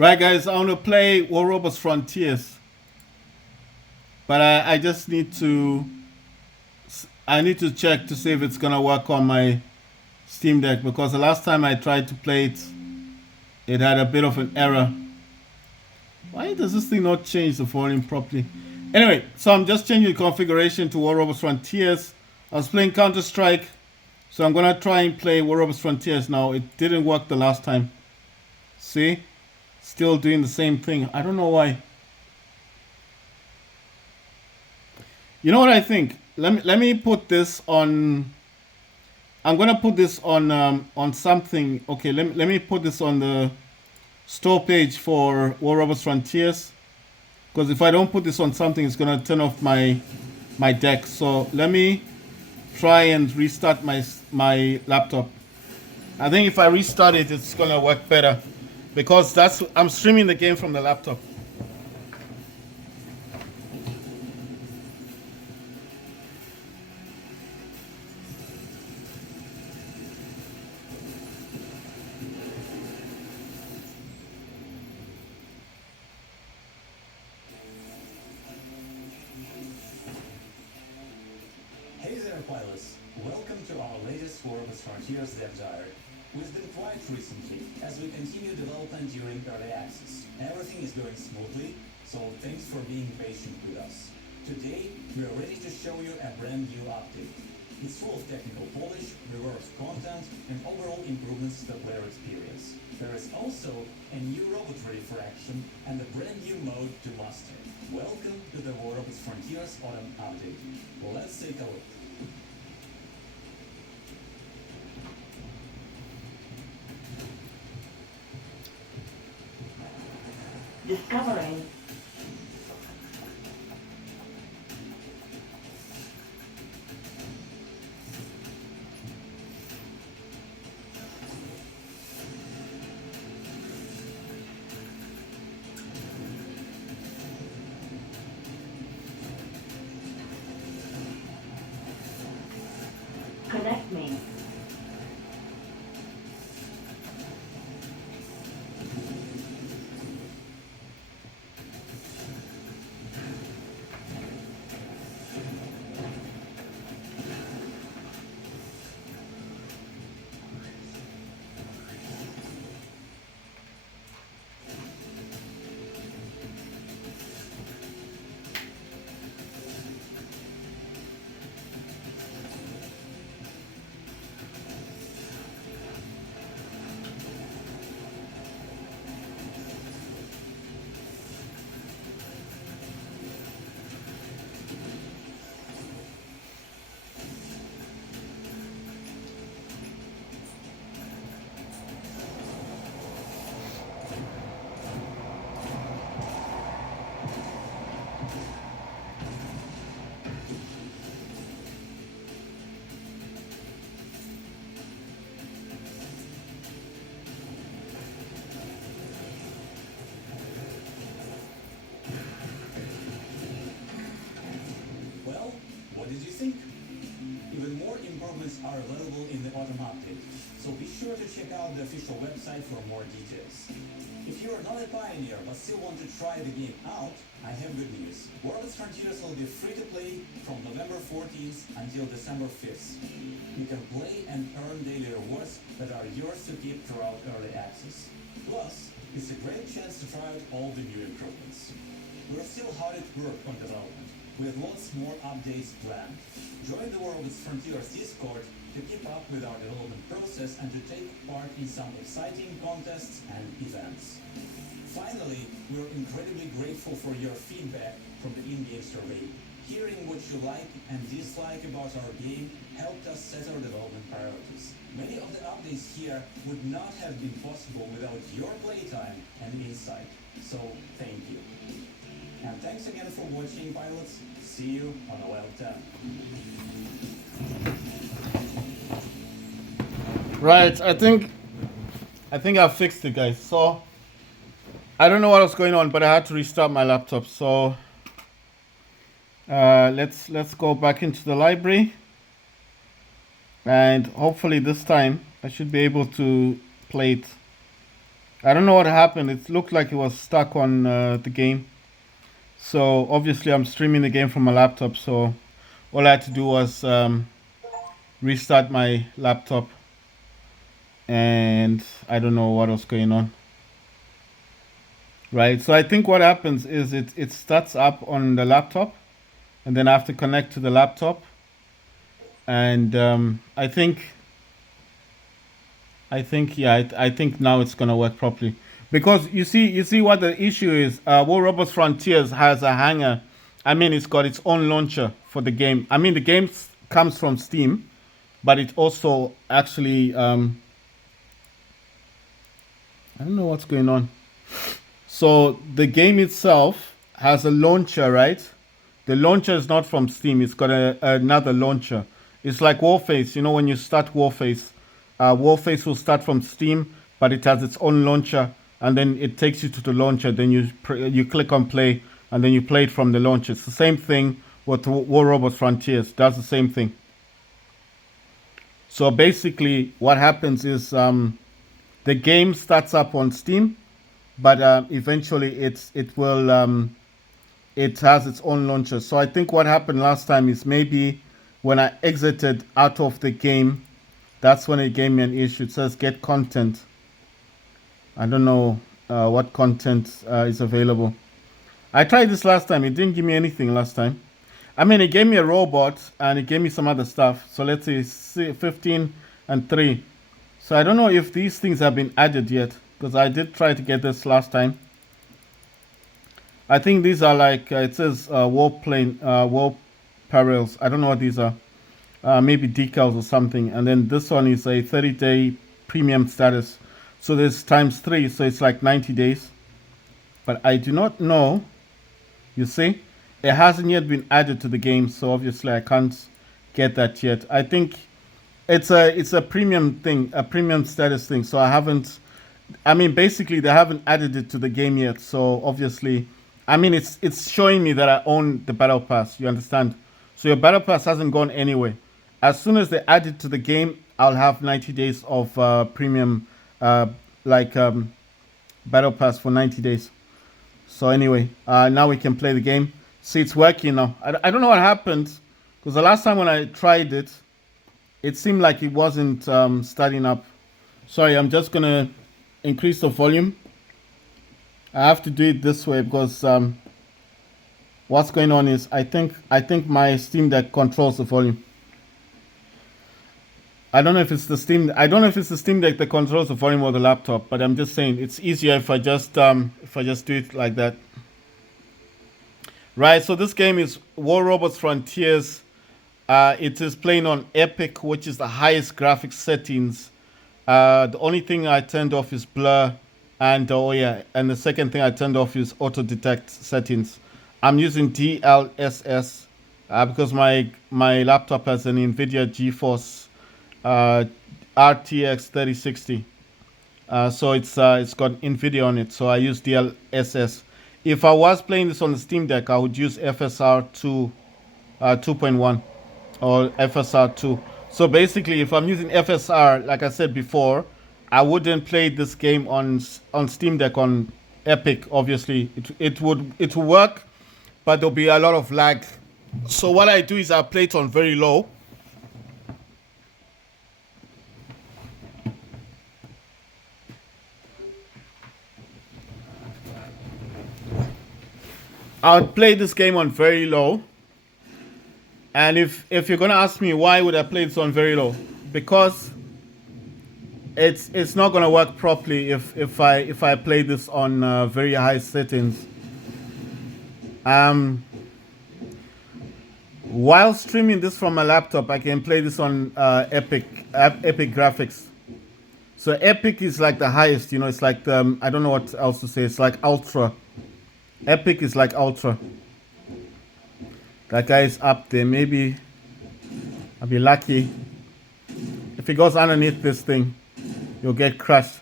Right, guys, I want to play War Robots Frontiers, but I just need to check to see if it's gonna work on my Steam Deck, because the last time I tried to play it, it had a bit of an error. Why does this thing not change the volume properly? Anyway, so I'm just changing the configuration to War Robots Frontiers. I was playing Counter Strike, so I'm gonna try and play War Robots Frontiers now. It didn't work the last time. See? Still doing the same thing. I don't know why. You know what I think? Let me put this on. I'm gonna put this on something. Okay, let me put this on the store page for War Robots Frontiers. Because if I don't put this on something, it's gonna turn off my deck. So let me try and restart my laptop. I think if I restart it, it's gonna work better, because I'm streaming the game from the laptop. Hey there, pilots! Welcome to our latest War Robots Frontiers dev diary. We've been quiet recently as we continue development during early access. Everything is going smoothly, so thanks for being patient with us. Today, we are ready to show you a brand new update. It's full of technical polish, reworked content, and overall improvements to the player experience. There is also a new robot ready for action and a brand new mode to master. Welcome to the War Robots Frontiers Autumn Update. Let's take a look. Discovering connect me. Well, what did you think? Even more improvements are available in the Autumn Update, so be sure to check out the official website for more details. If you are not a pioneer but still want to try the game out, I have good news. War Robots Frontiers will be free to play from November 14th until December 5th. You can play and earn daily rewards that are yours to keep throughout early access. Plus, it's a great chance to try out all the new improvements. We're still hard at work on development, with lots more updates planned. Join the War Robots Frontiers Discord to keep up with our development process and to take part in some exciting contests and events. Finally, we're incredibly grateful for your feedback from the in-game survey. Hearing what you like and dislike about our game helped us set our development priorities. Many of the updates here would not have been possible without your playtime and insight, so thank you. And thanks again for watching, pilots. See you on OL 10. Right, I think I fixed it, guys. So I don't know what was going on, but I had to restart my laptop. So let's go back into the library, and hopefully this time I should be able to play it I don't know what happened. It looked like it was stuck on the game. So obviously I'm streaming the game from my laptop. So all I had to do was restart my laptop, and I don't know what was going on. Right. So I think what happens is it starts up on the laptop, and then I have to connect to the laptop, and I think yeah, I think now it's gonna work properly because you see what the issue is. War Robots Frontiers has a hanger. I mean, it's got its own launcher for the game. I mean, the game comes from Steam, but it also actually I don't know what's going on. So the game itself has a launcher, right? The launcher is not from Steam. It's got another launcher. It's like Warface. You know, when you start Warface, Warface will start from Steam, but it has its own launcher, and then it takes you to the launcher. Then you click on play, and then you play it from the launcher. It's the same thing with War Robots Frontiers. Does the same thing. So basically, what happens is the game starts up on Steam, but eventually it has its own launcher. So I think what happened last time is maybe when I exited out of the game, that's when it gave me an issue. It says get content. I don't know what content is available. I tried this last time. It didn't give me anything last time. I mean, it gave me a robot and it gave me some other stuff. So let's see 15 and 3. So I don't know if these things have been added yet, because I did try to get this last time. I think these are like it says war perils. I don't know what these are. Maybe decals or something. And then this one is a 30-day premium status. So there's times 3, so it's like 90 days. But I do not know. You see, it hasn't yet been added to the game, so obviously I can't get that yet. I think it's a premium thing, a premium status thing. So I haven't. I mean, basically they haven't added it to the game yet. So obviously, I mean, it's showing me that I own the battle pass. You understand? So your battle pass hasn't gone anywhere. As soon as they add it to the game, I'll have 90 days of premium, uh, like battle pass for 90 days. So anyway, now we can play the game. See, it's working now. I don't know what happened because the last time when I tried it, it seemed like it wasn't starting up. Sorry, I'm just gonna increase the volume. I have to do it this way because what's going on is I think my Steam Deck controls the volume. I don't know if it's the Steam Deck that controls the volume or the laptop, but I'm just saying it's easier if I just do it like that. Right. So this game is War Robots Frontiers. It is playing on Epic, which is the highest graphics settings. The only thing I turned off is blur, and oh yeah, and the second thing I turned off is auto detect settings. I'm using DLSS because my laptop has an NVIDIA GeForce uh, RTX 3060. So it's got NVIDIA on it. So I use DLSS. If I was playing this on the Steam Deck, I would use FSR 2.1 or FSR 2. So basically, if I'm using FSR, like I said before, I wouldn't play this game on Steam Deck on Epic. Obviously, it will work, but there'll be a lot of lag. So what I do is I play it on very low. I'll play this game on very low. And if you're gonna ask me why would I play this on very low, because it's not gonna work properly if I play this on very high settings. Um, while streaming this from my laptop, I can play this on Epic graphics. So Epic is like the highest, It's like I don't know what else to say. It's like ultra. Epic is like ultra. That guy is up there. Maybe I'll be lucky. If he goes underneath this thing, you'll get crushed.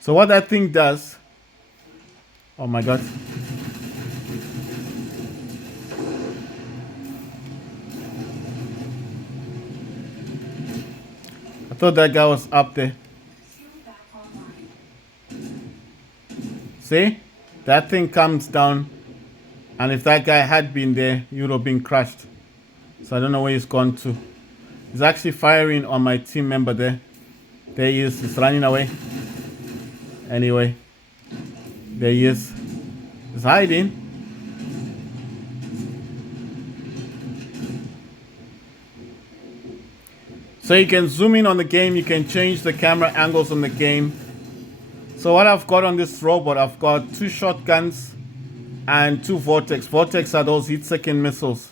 So what that thing does, oh my god. thought that guy was up there. See? That thing comes down, and if that guy had been there, he would have been crushed. So I don't know where he's gone to. He's actually firing on my team member there. There he is. He's running away. Anyway. There he is. He's hiding. So you can zoom in on the game. You can change the camera angles on the game. So what I've got on this robot, I've got 2 shotguns and 2 Vortex. Vortex are those heat-seeking missiles.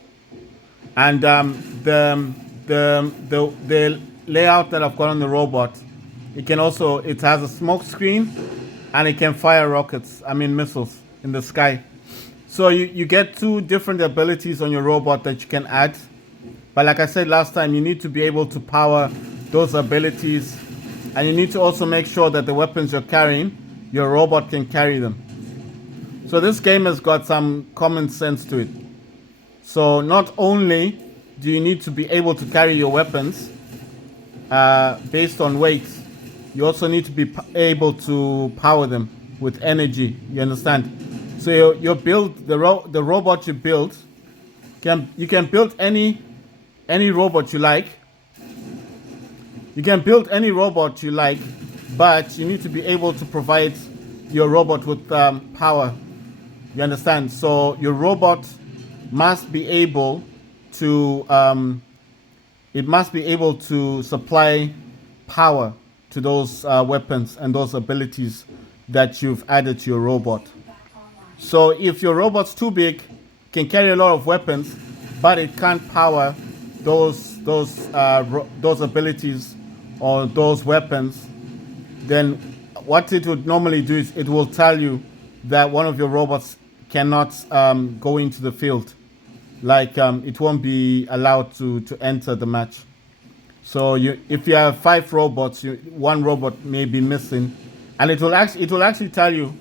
And the layout that I've got on the robot, it has a smoke screen, and it can fire missiles in the sky. So you get 2 different abilities on your robot that you can add. But like I said last time, you need to be able to power those abilities, and you need to also make sure that the weapons you're carrying, your robot can carry them. So this game has got some common sense to it. So not only do you need to be able to carry your weapons based on weight, you also need to be able to power them with energy. You understand? So your build, the robot you build, you can build any robot you like. You can build any robot you like, but you need to be able to provide your robot with power. You understand? So your robot must be able to supply power to those weapons and those abilities that you've added to your robot. So if your robot's too big, can carry a lot of weapons, but it can't power those abilities or those weapons, then what it would normally do is it will tell you that one of your robots cannot go into the field. Like it won't be allowed to enter the match. So if you have 5 robots, one robot may be missing, and it will actually tell you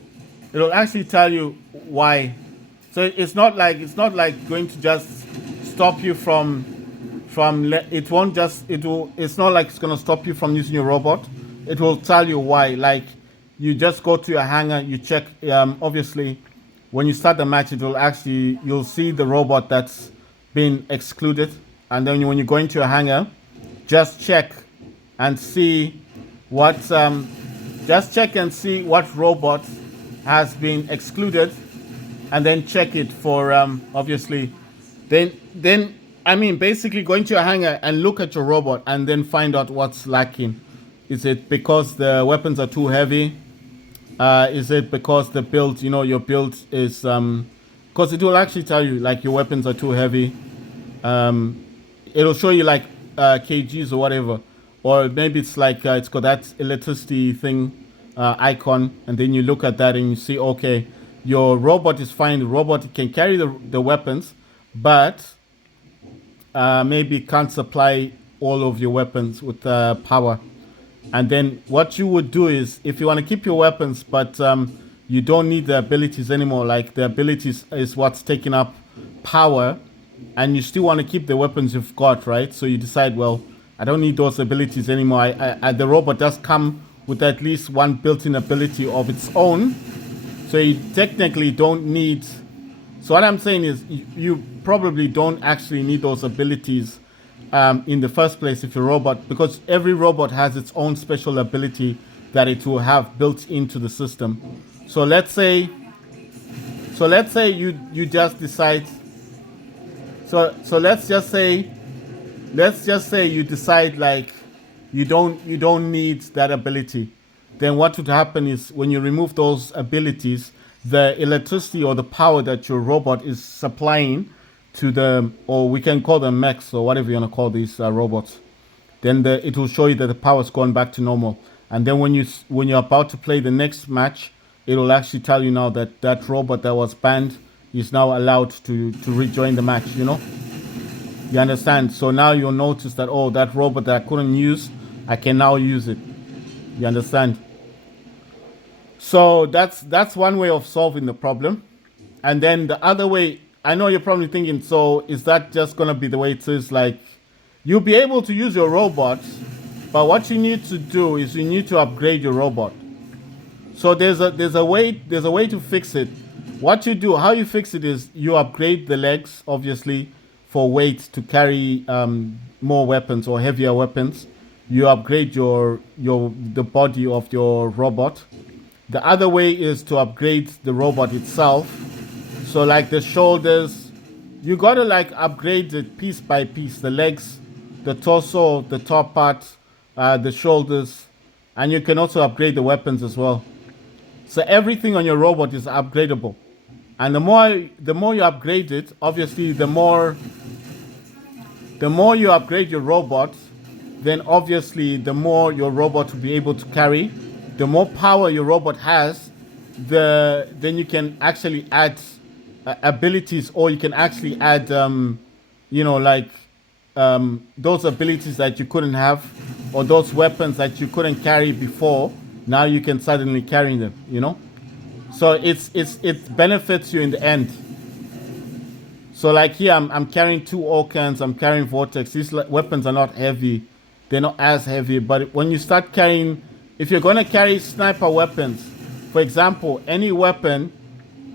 why. So it's not like going to just stop you from it's not like it's going to stop you from using your robot. It will tell you why. Like, you just go to your hangar, you check. Obviously, when you start the match, you'll see the robot that's been excluded, and then when you go into your hangar, just check and see what robot has been excluded, and then check it for obviously. Then basically go into your hangar and look at your robot and then find out what's lacking. Is it because the weapons are too heavy? Is it because the build, your build is because it will actually tell you like your weapons are too heavy. It'll show you like kgs or whatever, or maybe it's like it's got that electricity thing icon, and then you look at that and you see, okay, your robot is fine. The robot can carry the weapons, but maybe can't supply all of your weapons with power. And then what you would do is, if you want to keep your weapons, but you don't need the abilities anymore, like the abilities is what's taking up power, and you still want to keep the weapons you've got, right? So you decide, well, I don't need those abilities anymore. The robot does come with at least one built-in ability of its own, so you technically don't need. So what I'm saying is, you probably don't actually need those abilities in the first place if you're a robot, because every robot has its own special ability that it will have built into the system. So let's say you just decide. So let's just say you decide like you don't need that ability. Then what would happen is, when you remove those abilities, the electricity or the power that your robot is supplying to or we can call them mechs or whatever you want to call these robots, then it will show you that the power's gone back to normal. And then when you're about to play the next match, it will actually tell you now that that robot that was banned is now allowed to rejoin the match. You understand? So now you'll notice that, oh, that robot that I couldn't use, I can now use it. You understand? So that's one way of solving the problem. And then the other way, I know you're probably thinking, so is that just going to be the way it is? Like, you'll be able to use your robot But what you need to do is you need to upgrade your robot. So there's a way to fix it. What you do, how you fix it is you upgrade the legs, obviously, for weight to carry more weapons or heavier weapons. You upgrade the body of your robot. The other way is to upgrade the robot itself. So like the shoulders, you gotta like upgrade it piece by piece. The legs, the torso, the top part, the shoulders, and you can also upgrade the weapons as well. So everything on your robot is upgradable. And the more you upgrade it, obviously the more you upgrade your robot, then obviously the more your robot will be able to carry. The more power your robot has, then you can actually add abilities, or you can actually add those abilities that you couldn't have, or those weapons that you couldn't carry before. Now you can suddenly carry them, so it benefits you in the end. So like here I'm carrying 2 Orcans, I'm carrying Vortex. These weapons are not heavy, they're not as heavy, but when you start carrying, if you're going to carry sniper weapons, for example, any weapon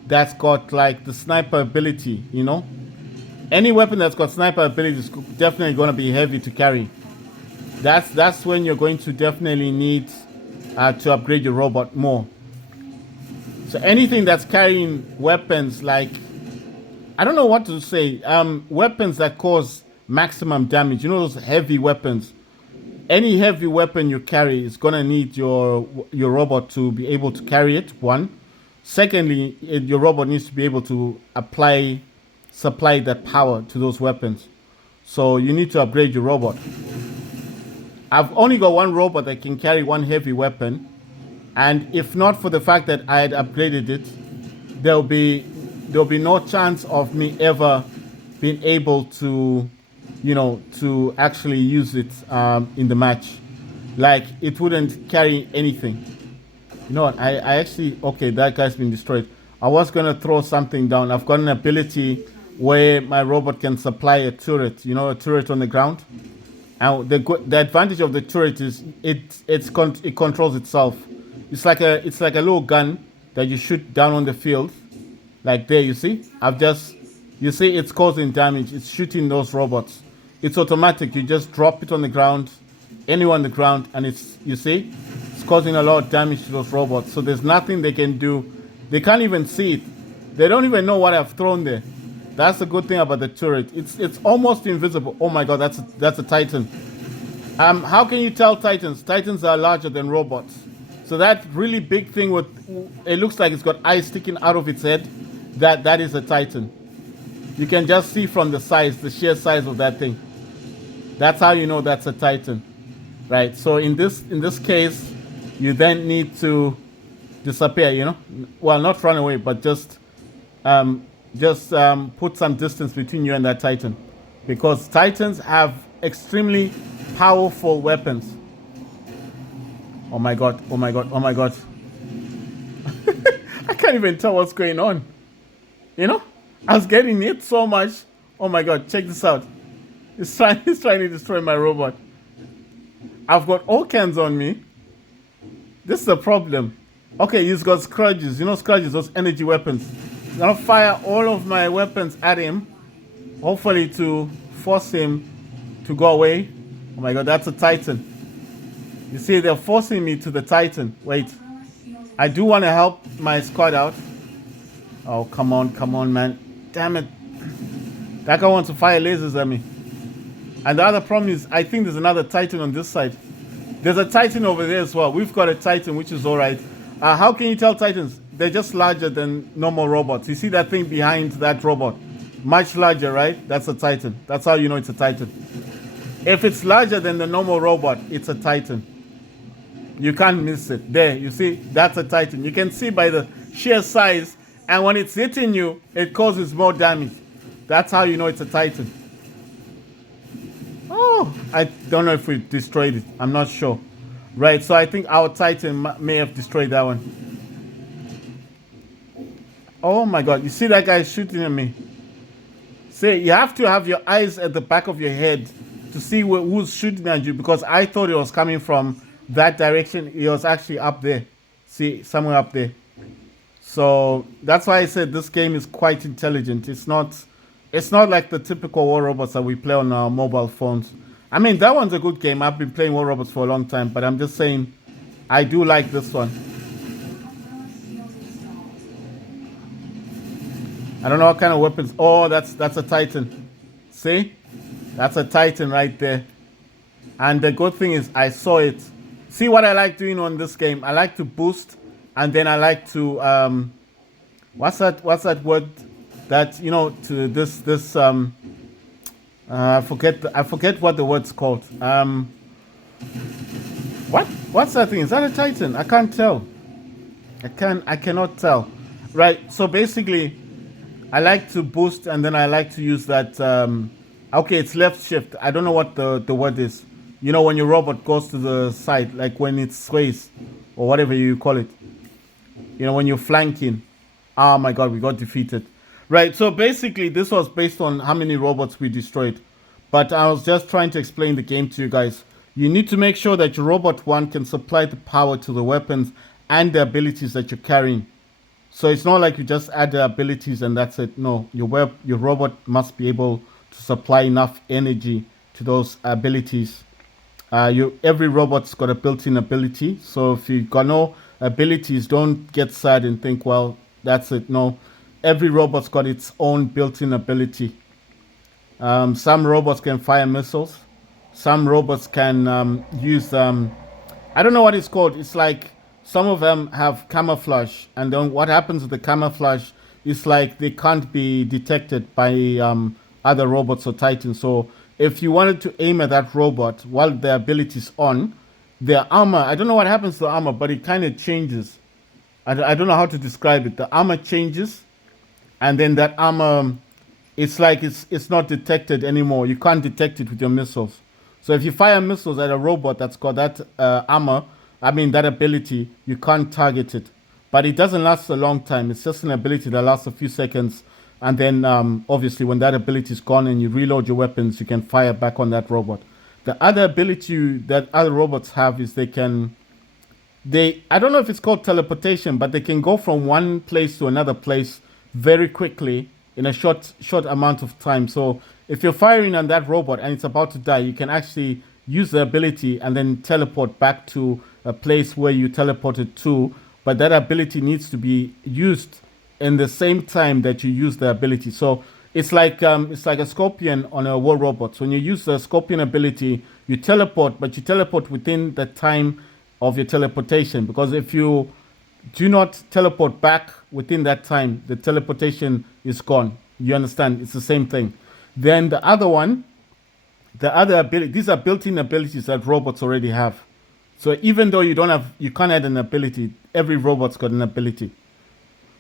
that's got like the sniper ability, any weapon that's got sniper ability is definitely going to be heavy to carry. That's when you're going to definitely need to upgrade your robot more. So anything that's carrying weapons like, I don't know what to say, weapons that cause maximum damage, those heavy weapons. Any heavy weapon you carry is going to need your robot to be able to carry it, one. Secondly, your robot needs to be able to supply that power to those weapons. So you need to upgrade your robot. I've only got one robot that can carry one heavy weapon, and if not for the fact that I had upgraded it, there'll be no chance of me ever being able to to actually use it in the match. Like, it wouldn't carry anything. I actually, okay, that guy's been destroyed. I was gonna throw something down. I've got an ability where my robot can supply a turret, a turret on the ground. And the advantage of the turret is it controls itself. It's like a little gun that you shoot down on the field. Like there, you see? You see it's causing damage. It's shooting those robots. It's automatic. You just drop it on the ground, anywhere on the ground, and it's causing a lot of damage to those robots. So there's nothing they can do. They can't even see it. They don't even know what I've thrown there. That's the good thing about the turret. It's almost invisible. Oh my god, that's a Titan. How can you tell Titans? Titans are larger than robots. So that really big thing with, it looks like it's got eyes sticking out of its head, that is a Titan. You can just see from the size, the sheer size of that thing. That's how you know that's a Titan, right? So in this case, you then need to disappear, well, not run away, but just put some distance between you and that Titan, because Titans have extremely powerful weapons. Oh my god, oh my god, oh my god. I can't even tell what's going on. I was getting hit so much. Oh my god, check this out. He's trying to destroy my robot. I've got Orcans on me. This is a problem. Okay, he's got Scourges. Scourges, those energy weapons. I'm gonna fire all of my weapons at him, hopefully to force him to go away. Oh my god, that's a Titan. You see, they're forcing me to the Titan. Wait. I do want to help my squad out. Oh, come on, man. Damn it. That guy wants to fire lasers at me. And the other problem is, I think there's another Titan on this side. There's a Titan over there as well. We've got a Titan, which is alright. How can you tell Titans? They're just larger than normal robots. You see that thing behind that robot? Much larger, right? That's a Titan. That's how you know it's a Titan. If it's larger than the normal robot, it's a Titan. You can't miss it. There, you see? That's a Titan. You can see by the sheer size, and when it's hitting you, it causes more damage. That's how you know it's a Titan. Oh, I don't know if we destroyed it. I'm not sure. Right, so I think our Titan may have destroyed that one. Oh my god, you see that guy shooting at me? See, you have to have your eyes at the back of your head to see who's shooting at you, because I thought it was coming from that direction. It was actually up there. See, somewhere up there. So that's why I said this game is quite intelligent. It's not like the typical War Robots that we play on our mobile phones. I mean, that one's a good game. I've been playing War Robots for a long time, but I'm just saying I do like this one. I don't know what kind of weapons. Oh, that's a Titan. See? That's a Titan right there. And the good thing is I saw it. See what I like doing on this game? I like to boost, and then I like to what's that word that, you know, to this I forget what the word's called. What's that thing? Is that a Titan? I can't tell. I cannot tell. Right. So basically I like to boost, and then I like to use that okay, it's left shift. I don't know what the word is. You know, when your robot goes to the side, like when it sways or whatever you call it. You know, when you're flanking. Oh my god, we got defeated. Right, so basically this was based on how many robots we destroyed. But I was just trying to explain the game to you guys. You need to make sure that your robot one can supply the power to the weapons and the abilities that you're carrying. So it's not like you just add the abilities and that's it. No, your robot must be able to supply enough energy to those abilities. Every robot's got a built-in ability. So if you've got no abilities, don't get sad and think, well, that's it. No, every robot's got its own built-in ability. Some robots can fire missiles. Some robots can use I don't know what it's called. It's like some of them have camouflage, and then what happens with the camouflage is like they can't be detected by other robots or Titans. So if you wanted to aim at that robot while the ability is on, their armor, I don't know what happens to the armor, but it kind of changes. I don't know how to describe it. The armor changes, and then that armor, it's like it's not detected anymore. You can't detect it with your missiles. So if you fire missiles at a robot that's got that armor, I mean that ability, you can't target it. But it doesn't last a long time. It's just an ability that lasts a few seconds. And then obviously when that ability is gone and you reload your weapons, you can fire back on that robot. The other ability that other robots have is I don't know if it's called teleportation, but they can go from one place to another place very quickly in a short amount of time. So if you're firing on that robot and it's about to die, you can actually use the ability and then teleport back to a place where you teleported to. But that ability needs to be used in the same time that you use the ability. So it's like a Scorpion on a War Robot. So when you use the Scorpion ability, you teleport, but you teleport within the time of your teleportation. Because if you do not teleport back within that time, the teleportation is gone. You understand? It's the same thing. Then the other ability, these are built-in abilities that robots already have. So even though you can't add an ability, every robot's got an ability.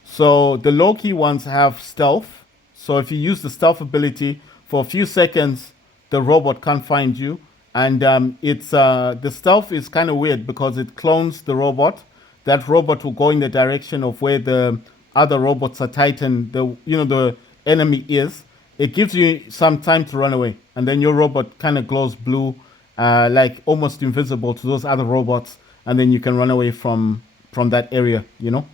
So the low-key ones have stealth. So if you use the stealth ability for a few seconds, the robot can't find you. And the stealth is kind of weird because it clones the robot. That robot will go in the direction of where the other robots are Titan, the enemy is. It gives you some time to run away, and then your robot kind of glows blue, like almost invisible to those other robots, and then you can run away from that area, you know.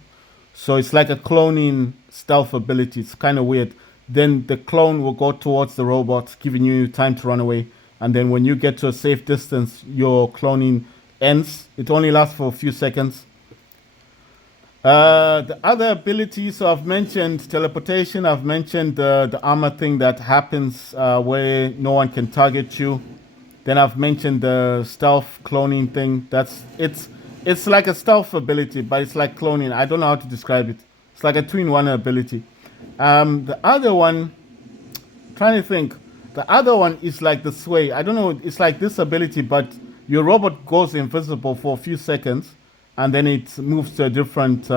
So it's like a cloning stealth ability. It's kind of weird. Then the clone will go towards the robot, giving you time to run away, and then when you get to a safe distance, your cloning ends. It only lasts for a few seconds. The other abilities, so I've mentioned teleportation, I've mentioned the armor thing that happens where no one can target you. Then I've mentioned the stealth cloning thing. It's like a stealth ability, but it's like cloning. I don't know how to describe it. It's like a 2-in-1 ability. The other one, trying to think, the other one is like the sway. I don't know, it's like this ability, but your robot goes invisible for a few seconds, and then it moves to a different,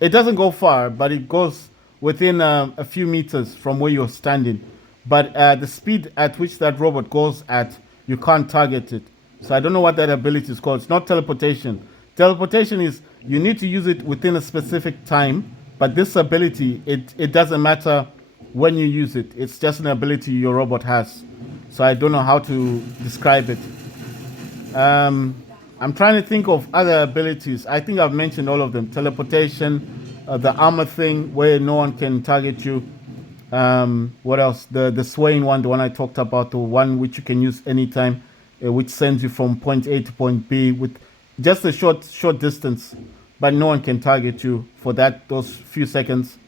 it doesn't go far, but it goes within a few meters from where you're standing. But the speed at which that robot goes at, you can't target it. So I don't know what that ability is called. It's not teleportation. Teleportation is, you need to use it within a specific time, but this ability, it doesn't matter when you use it. It's just an ability your robot has. so I don't know how to describe it. I'm trying to think of other abilities. I think I've mentioned all of them. Teleportation, the armor thing where no one can target you. What else? The swaying one, the one I talked about, the one which you can use anytime, which sends you from point A to point B with just a short distance, but no one can target you for those few seconds.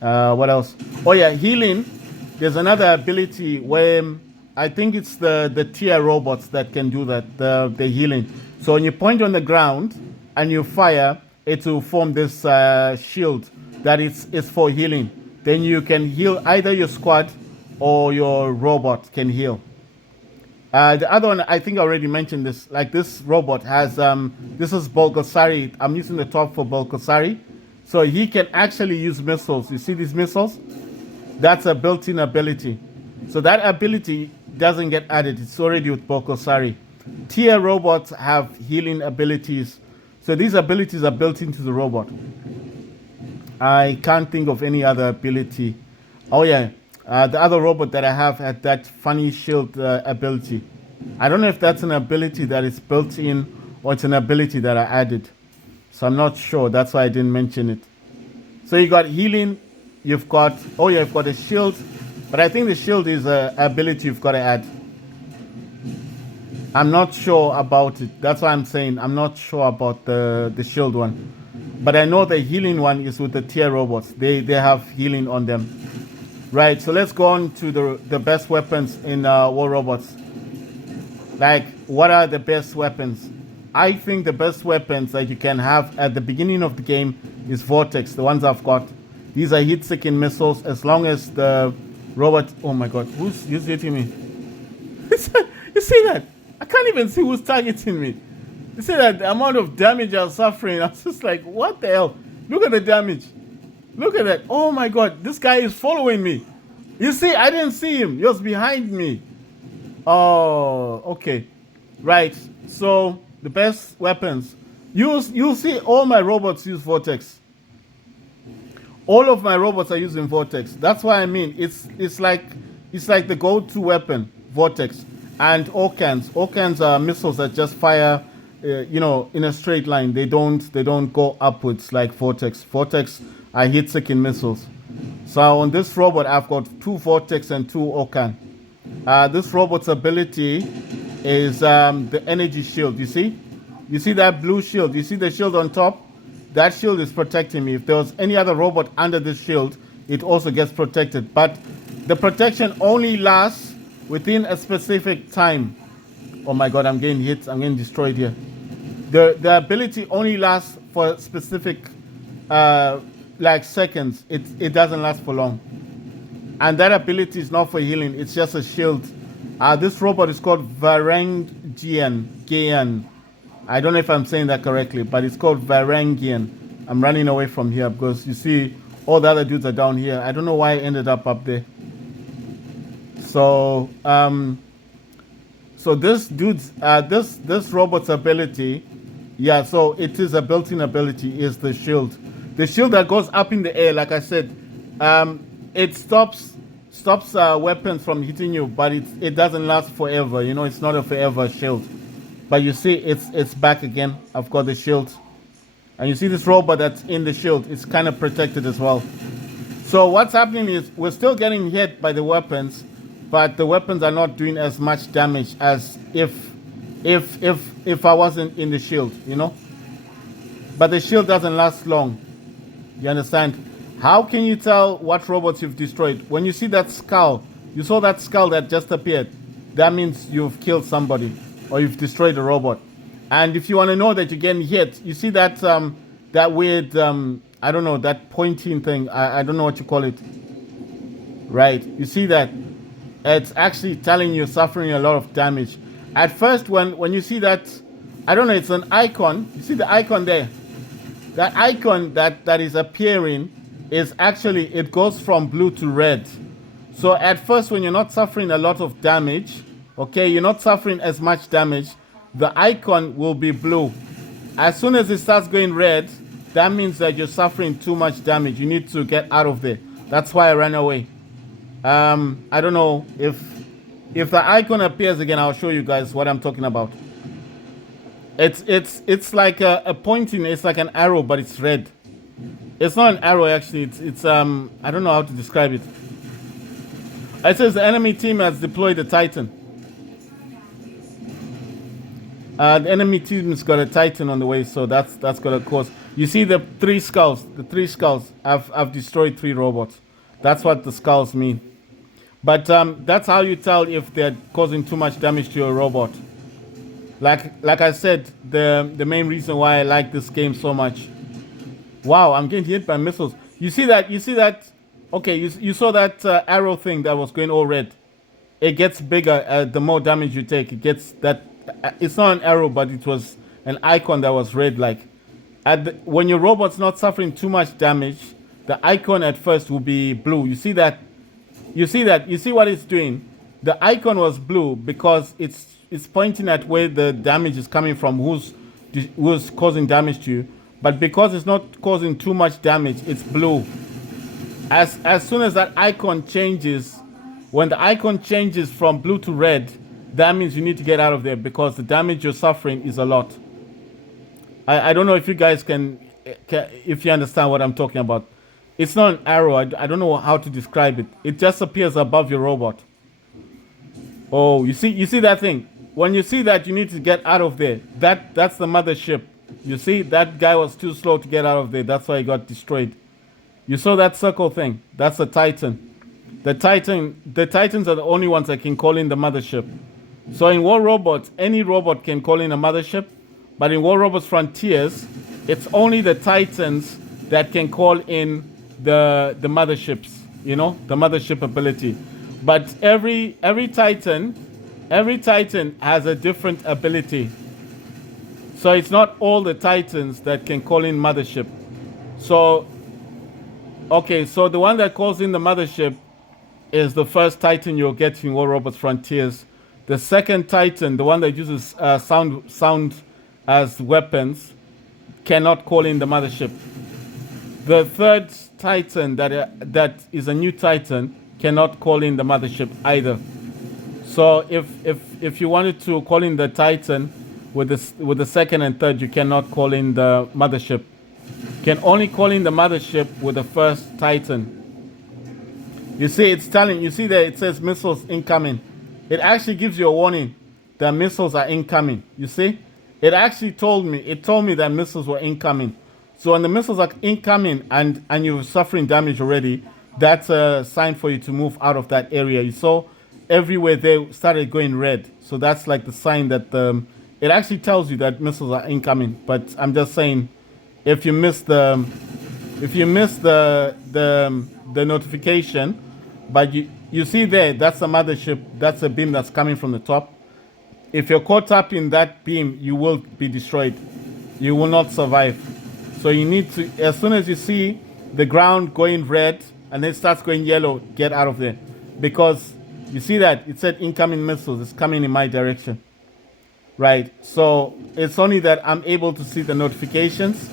What else? Oh yeah, healing. There's another ability where I think it's the tier robots that can do that, the healing. So when you point on the ground and you fire, it will form this shield that is for healing. Then you can heal either your squad or your robot can heal. The other one, I think I already mentioned this. Like this robot has, this is Bulgasari. I'm using the top for Bulgasari. So he can actually use missiles. You see these missiles? That's a built-in ability. So that ability doesn't get added. It's already with Bulgasari. Tier robots have healing abilities. So these abilities are built into the robot. I can't think of any other ability. Oh yeah, the other robot that I have had that funny shield ability. I don't know if that's an ability that is built in or it's an ability that I added. So I'm not sure. That's why I didn't mention it. So you got healing. You've got, oh yeah, you've got a shield. But I think the shield is an ability you've got to add. I'm not sure about it. That's why I'm saying I'm not sure about the shield one. But I know the healing one is with the tier robots. They have healing on them. Right, so let's go on to the best weapons in War Robots. Like, what are the best weapons? I think the best weapons that you can have at the beginning of the game is Vortex, the ones I've got. These are heat-seeking missiles as long as the robot... Oh my god, who's hitting me? You see that? I can't even see who's targeting me. You see that the amount of damage I'm suffering? I was just like, what the hell? Look at the damage. Look at that. Oh my god, this guy is following me. You see, I didn't see him. He was behind me. Oh, okay. Right. So, the best weapons. You'll see all my robots use Vortex. All of my robots are using Vortex. That's what I mean. It's like the go-to weapon, Vortex. And Orcans. Orcans are missiles that just fire in a straight line. They don't go upwards like Vortex. Vortex are heat-seeking missiles. So on this robot, I've got 2 Vortex and 2 Orcan. This robot's ability is the energy shield. You see that blue shield? You see the shield on top? That shield is protecting me. If there was any other robot under this shield, it also gets protected. But the protection only lasts within a specific time. Oh my god, I'm getting hit. I'm getting destroyed here. The ability only lasts for specific like seconds. It doesn't last for long. And that ability is not for healing. It's just a shield. This robot is called Varangian. I don't know if I'm saying that correctly, but it's called Varangian. I'm running away from here because you see all the other dudes are down here. I don't know why I ended up there. So so this dude's this robot's ability, yeah, so it is a built-in ability, is the shield. The shield that goes up in the air, like I said, it stops weapons from hitting you, but it doesn't last forever. It's not a forever shield. But you see, it's back again. I've got the shield, and you see this robot that's in the shield. It's kind of protected as well. So what's happening is we're still getting hit by the weapons, but the weapons are not doing as much damage as if I wasn't in the shield. But the shield doesn't last long. You understand? How can you tell what robots you've destroyed? When you see that skull, you saw that skull that just appeared. That means you've killed somebody or you've destroyed a robot. And if you want to know that you're getting hit, you see that that weird, I don't know, that pointing thing. I don't know what you call it. Right? You see that? It's actually telling you suffering a lot of damage. At first, when you see that, I don't know, it's an icon. You see the icon there? That icon that is appearing is actually, it goes from blue to red. So at first, when you're not suffering a lot of damage, okay, you're not suffering as much damage, the icon will be blue. As soon as it starts going red, that means that you're suffering too much damage. You need to get out of there. That's why I ran away. I don't know if if the icon appears again, I'll show you guys what I'm talking about. It's like a pointing. It's like an arrow, but it's red. It's not an arrow actually. It's I don't know how to describe it. It says the enemy team has deployed a Titan. The enemy team's got a Titan on the way, so that's gonna cause. You see the three skulls. The three skulls. I've destroyed 3 robots. That's what the skulls mean. But that's how you tell if they're causing too much damage to your robot. Like I said, the main reason why I like this game so much. Wow, I'm getting hit by missiles. You see that? Okay, you saw that arrow thing that was going all red. It gets bigger the more damage you take. It gets that. It's not an arrow, but it was an icon that was red. Like when your robot's not suffering too much damage, the icon at first will be blue. You see that? You see what it's doing? The icon was blue because it's pointing at where the damage is coming from, who's causing damage to you. But because it's not causing too much damage, it's blue. As soon as that icon changes, when the icon changes from blue to red, that means you need to get out of there because the damage you're suffering is a lot. I don't know if you guys can if you understand what I'm talking about. It's not an arrow. I don't know how to describe it. It just appears above your robot. Oh, you see that thing? When you see that, you need to get out of there. That's the mothership. You see, that guy was too slow to get out of there. That's why he got destroyed. You saw that circle thing? That's a Titan. The Titans are the only ones that can call in the mothership. So in War Robots, any robot can call in a mothership. But in War Robots Frontiers, it's only the Titans that can call in the motherships. You know, the mothership ability. But every Titan has a different ability. So it's not all the Titans that can call in mothership. So, okay, so the one that calls in the mothership is the first Titan you'll get in War Robots Frontiers. The second Titan, the one that uses sound as weapons, cannot call in the mothership. The third Titan that is a new Titan cannot call in the mothership either. So if you wanted to call in the Titan with the second and third, you cannot call in the mothership. You can only call in the mothership with the first Titan. You see, you see that it says missiles incoming. It actually gives you a warning that missiles are incoming. You see, it actually told me that missiles were incoming. So when the missiles are incoming and you're suffering damage already, that's a sign for you to move out of that area. You saw everywhere they started going red. So that's like the sign that it actually tells you that missiles are incoming. But I'm just saying, if you miss the notification, but you see there, that's a mothership. That's a beam that's coming from the top. If you're caught up in that beam, you will be destroyed. You will not survive. So you need to, as soon as you see the ground going red and then it starts going yellow, get out of there. Because you see that it said incoming missiles. It's coming in my direction. Right. So it's only that I'm able to see the notifications.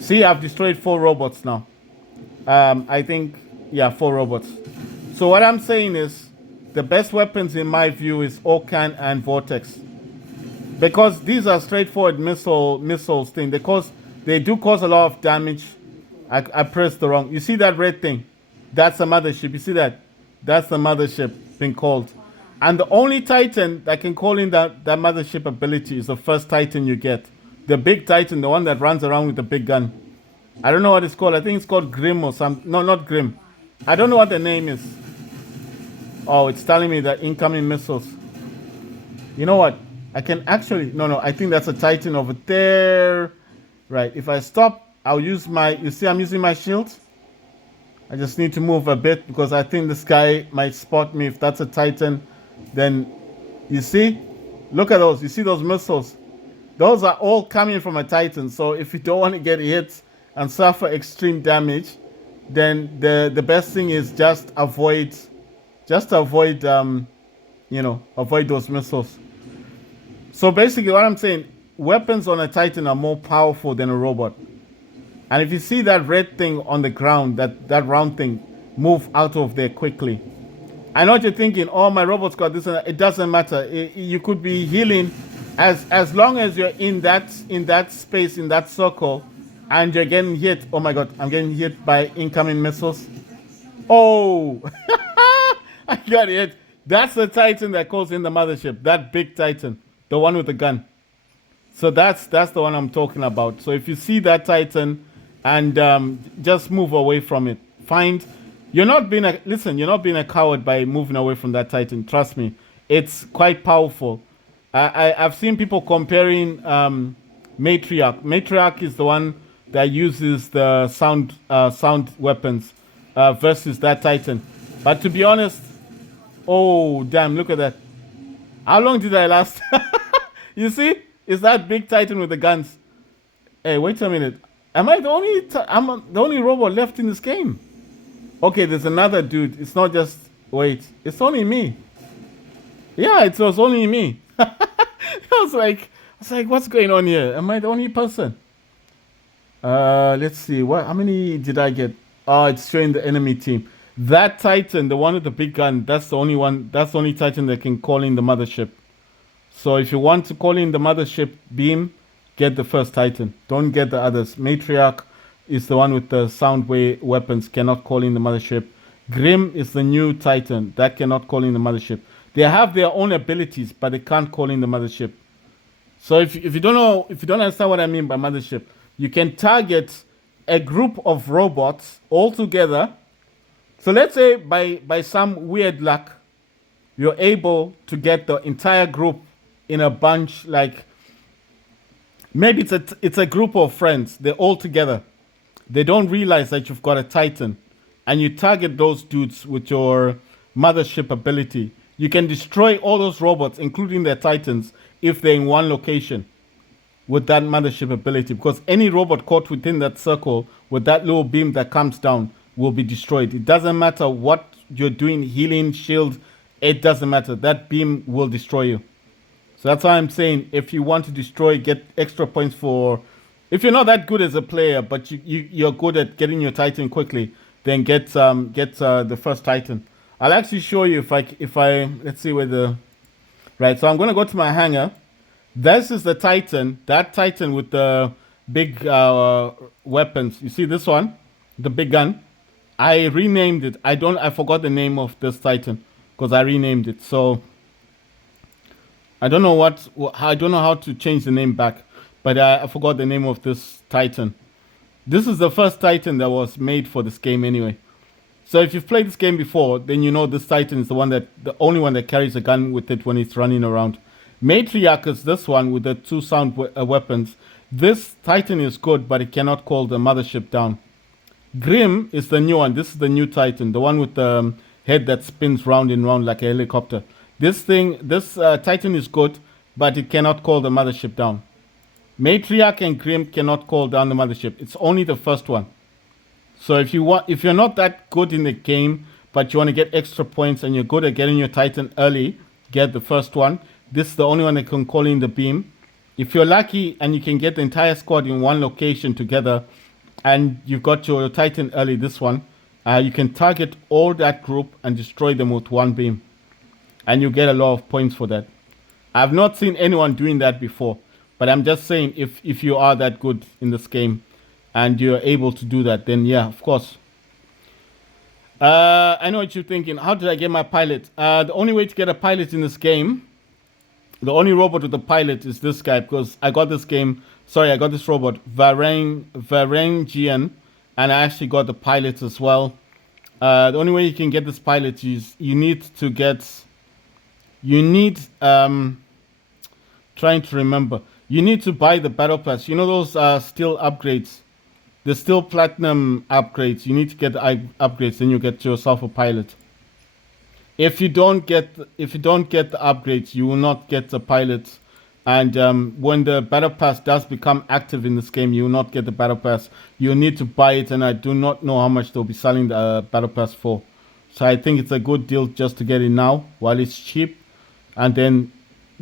See, I've destroyed 4 robots now. I think, yeah, 4 robots. So what I'm saying is the best weapons in my view is Orkan and Vortex. Because these are straightforward missiles thing. They do cause a lot of damage. I pressed the wrong. You see that red thing? That's a mothership. You see that? That's the mothership being called. And the only Titan that can call in that mothership ability is the first Titan you get. The big Titan, the one that runs around with the big gun. I don't know what it's called. I think it's called Grim or something. No, not Grim. I don't know what the name is. Oh, it's telling me that incoming missiles. You know what? I can actually... No, I think that's a Titan over there. Right, if I stop, I'll use my... You see I'm using my shield? I just need to move a bit because I think this guy might spot me. If that's a Titan, then... You see? Look at those. You see those missiles? Those are all coming from a Titan. So if you don't want to get hit and suffer extreme damage, then the best thing is just avoid avoid those missiles. So basically what I'm saying, weapons on a Titan are more powerful than a robot. And if you see that red thing on the ground, that round thing, move out of there quickly. I know what you're thinking. Oh, my robot's got this and that. It doesn't matter. You could be healing as long as you're in that space, in that circle, and you're getting hit. Oh my god, I'm getting hit by incoming missiles. Oh, I got it. That's the Titan that calls in the mothership. That big Titan, the one with the gun. So that's the one I'm talking about. So if you see that Titan, and just move away from it. You're not being a coward by moving away from that Titan. Trust me, it's quite powerful. I've seen people comparing Matriarch. Matriarch is the one that uses the sound weapons versus that Titan. But to be honest, oh damn, look at that. How long did I last? You see, it's that big Titan with the guns. Hey, wait a minute. Am I the only? I'm the only robot left in this game. Okay, there's another dude. It's not just. Wait, it's only me. Yeah, it was only me. I was like, what's going on here? Am I the only person? Let's see. How many did I get? Oh, it's showing the enemy team. That Titan, the one with the big gun, that's the only one. That's the only Titan that can call in the mothership. So if you want to call in the mothership beam, get the first Titan. Don't get the others. Matriarch is the one with the sound wave weapons, cannot call in the mothership. Grim is the new Titan that cannot call in the mothership. They have their own abilities, but they can't call in the mothership. So if you don't understand what I mean by mothership, you can target a group of robots all together. So let's say by some weird luck, you're able to get the entire group in a bunch, like maybe it's a group of friends. They're all together. They don't realize that you've got a Titan, and you target those dudes with your mothership ability. You can destroy all those robots, including their Titans, if they're in one location with that mothership ability. Because any robot caught within that circle with that little beam that comes down will be destroyed. It doesn't matter what you're doing, healing, shield, it doesn't matter. That beam will destroy you. So that's why I'm saying, if you want to destroy, get extra points for. If you're not that good as a player, but you're good at getting your Titan quickly, then get the first Titan. I'll actually show you if I let's see where the right. So I'm gonna go to my hangar. This is the Titan. That Titan with the big weapons. You see this one, the big gun. I renamed it. I forgot the name of this Titan because I renamed it. So I don't know how to change the name back, but I forgot the name of this Titan. This is the first Titan that was made for this game anyway. So if you've played this game before, then you know this Titan is the only one that carries a gun with it when it's running around. Matriarch is this one with the two sound weapons. This Titan is good, but it cannot call the mothership down. Grim is the new one. This is the new Titan, the one with the head that spins round and round like a helicopter. This Titan is good, but it cannot call the mothership down. Matriarch and Grim cannot call down the mothership. It's only the first one. So if you're not that good in the game, but you want to get extra points and you're good at getting your Titan early, get the first one. This is the only one that can call in the beam. If you're lucky and you can get the entire squad in one location together, and you've got your Titan early, this one, you can target all that group and destroy them with one beam. And you get a lot of points for that. I've not seen anyone doing that before, but I'm just saying if you are that good in this game and you're able to do that, then yeah, of course. I know what you're thinking. How did I get my pilot? The only way to get a pilot in this game, the only robot with a pilot is this guy, because I got this robot, Varangian, and I actually got the pilot as well. The only way you can get this pilot is trying to remember. You need to buy the battle pass. You know those steel upgrades, the steel platinum upgrades. You need to get the upgrades, then you get yourself a pilot. If you don't get the upgrades, you will not get the pilot. And when the battle pass does become active in this game, you will not get the battle pass. You need to buy it, and I do not know how much they'll be selling the battle pass for. So I think it's a good deal just to get it now while it's cheap, and then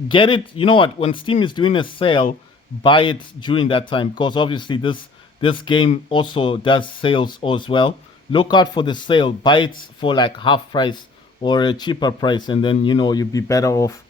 get it. You know what? When Steam is doing a sale, buy it during that time, because obviously this game also does sales as well. Look out for the sale. Buy it for like half price or a cheaper price, and then you know you'd be better off